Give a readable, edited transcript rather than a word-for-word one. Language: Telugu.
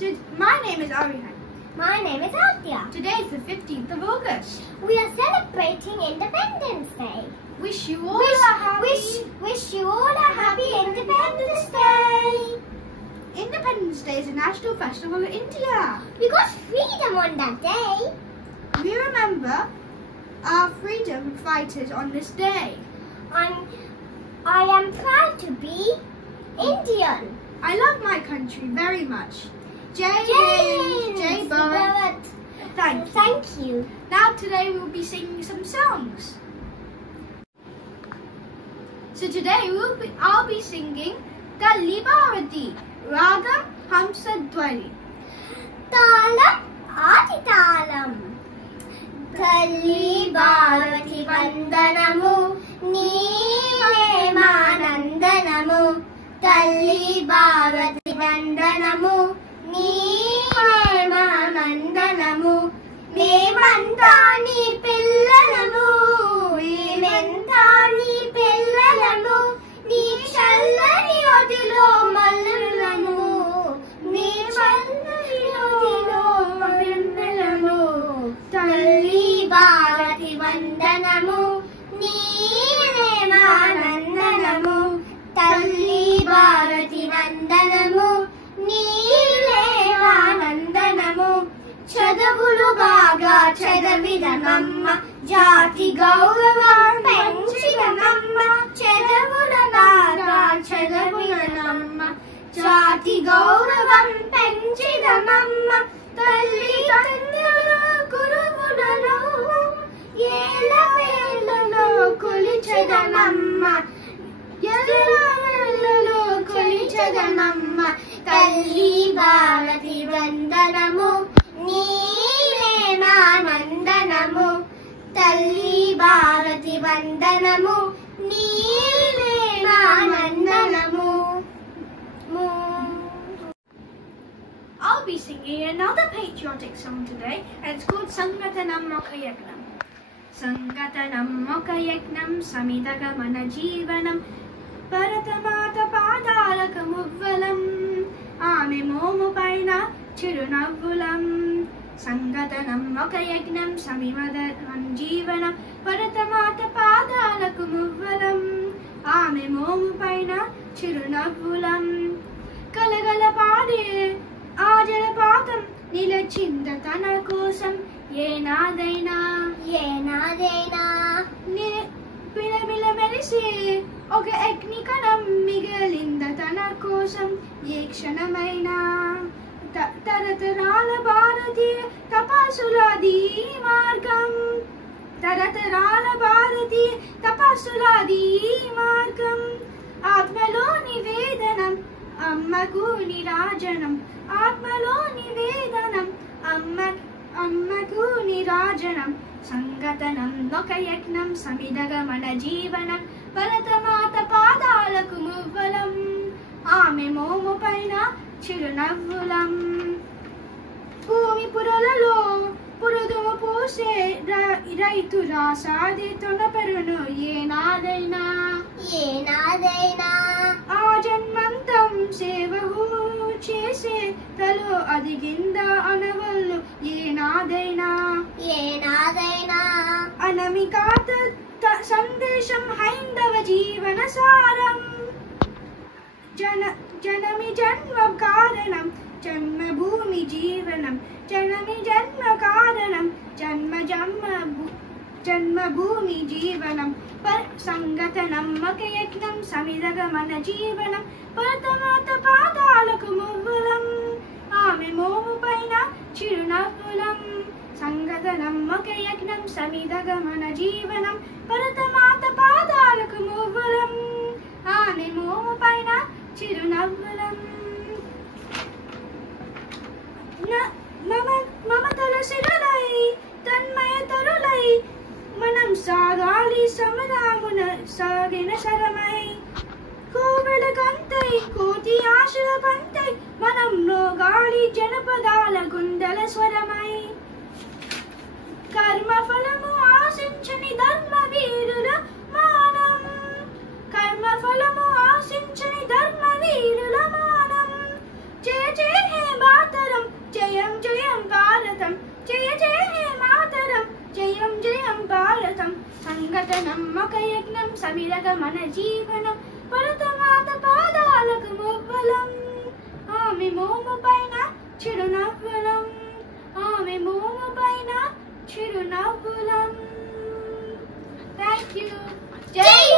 My name is Arihan. My name is Adya. Today is the 15th of August. We are celebrating Independence Day. Wish you all a happy... Wish you all a happy Independence Day. Independence Day is a national festival in India. We got freedom on that day. We remember our freedom fighters on this day. I am proud to be Indian. I love my country very much. Jai Bharat. Thank you. Now today we will be singing some songs. So today I'll be singing Talli Bharati, Ragam Hamsadwari. Talam Adi Talam. Talli Bharati Vandanamu, Neele Manandanamu. Talli Bharati Vandanamu, Neele Manandanamu. Memanta nee pillalamu, memanta nee pillalamu. Nee challani odilo mallalamu, nee challani odilo mallalamu. Talli Bharati Vandanamu, Neele Manandanamu. Talli Bharati Vandanamu, Neele Manandanamu. చదువులు బాగా చదివినమ్మ, జాతి గౌరవం పెంచినమ్మ. చదువులు బాగా చదివినమ్మ, జాతి గౌరవం పెంచినమ్మ. తల్లిదండ్రులు గురువులను ఏల వేళలో కొలిచెదనమ్మ, ఎల్లవేళలో కొలిచెదనమ్మ. తల్లి భారతి వందనము, నీలే మానందనము. తల్లి భారతి వందనము, నీలే మానందనము. I'll be singing another patriotic song today, and it's called Sangatanam Mokayagnam. Sangatanam Mokayagnam Samidagamana Jeevanam Bharatamata Padalakamuvalam Ame Momu Paina Chirunavvulam. Sangatanam Mokayagnam Samidagamana Jeevanam Bharatamata Padalakamuvalam Ame Momu Paina Chirunavvulam. Kalagala Pade ఆ జలపాతం నిలచింద తన కోసం ఏనాదైనా పిలబిల మెరిసే ఒక అగ్ని కణం మిగిలింద తన కోసం ఏ క్షణమైనా. తరతరాల భారతీయ తపస్సులది మార్గం, తరతరాల భారతీయ తపస్సులది మార్గం. ఆత్మలో నివేదనం అమ్మకు నిరాజనం, ఆత్మలో నివేదనం అమ్మకు నిరాజనం. సంగతనం ఒక యజ్ఞం సమిదగమన జీవనం భరతమాత పాదాలకు మువ్వలం ఆమె మోము పైన చిరునవ్వులం. భూమి పురలలో పురుదుము పూసే రైతురా సాది తొనపెరును ఏనాదైనా ఆ జన్మంతం సేవహు చేసే తలో అదిగింద అనవల్లు ఏనాదైనా అనమికాత సందేశం హైందవ జీవన సారం. జనమి జన్మ కారణం జన్మభూమి జీవనం, జనమి జన్మ కారణం జన్మభూమి జీవనం. సంగతనం ఒక యజ్ఞం సమిదగమన జీవనం భరతమాత పాదాలకు మువ్వలం ఆమె మోము పైన చిరునవ్వులం. సంగతనం ఒక యజ్ఞం సమిదగమన జీవనం భరతమాత పాదాలకు మువ్వలం ఆమె మోము పైన చిరునవ్వులం. మమతల శిరులై తన్మయ తరులై మనం సాగాలి సమరామున సాగిన శరమై. కోవెల కంతై కోటి ఆశల పంతై మనం నోగాలి జనపదాల గుండెల స్వరమై. కర్మఫలము ఆశించని ధర్మ వీరుల మానం, కర్మఫలము ఆశించని ధర్మ వీరుల మానం. జయ జయ హే మాతరం మీదగా మన జీవనం భరతమాత పాదాలకు మువ్వలం ఆమె మోము పైన చిరునవ్వులం ఆమె మోము పైన చిరునవ్వులం థ్యాంక్ యూ జై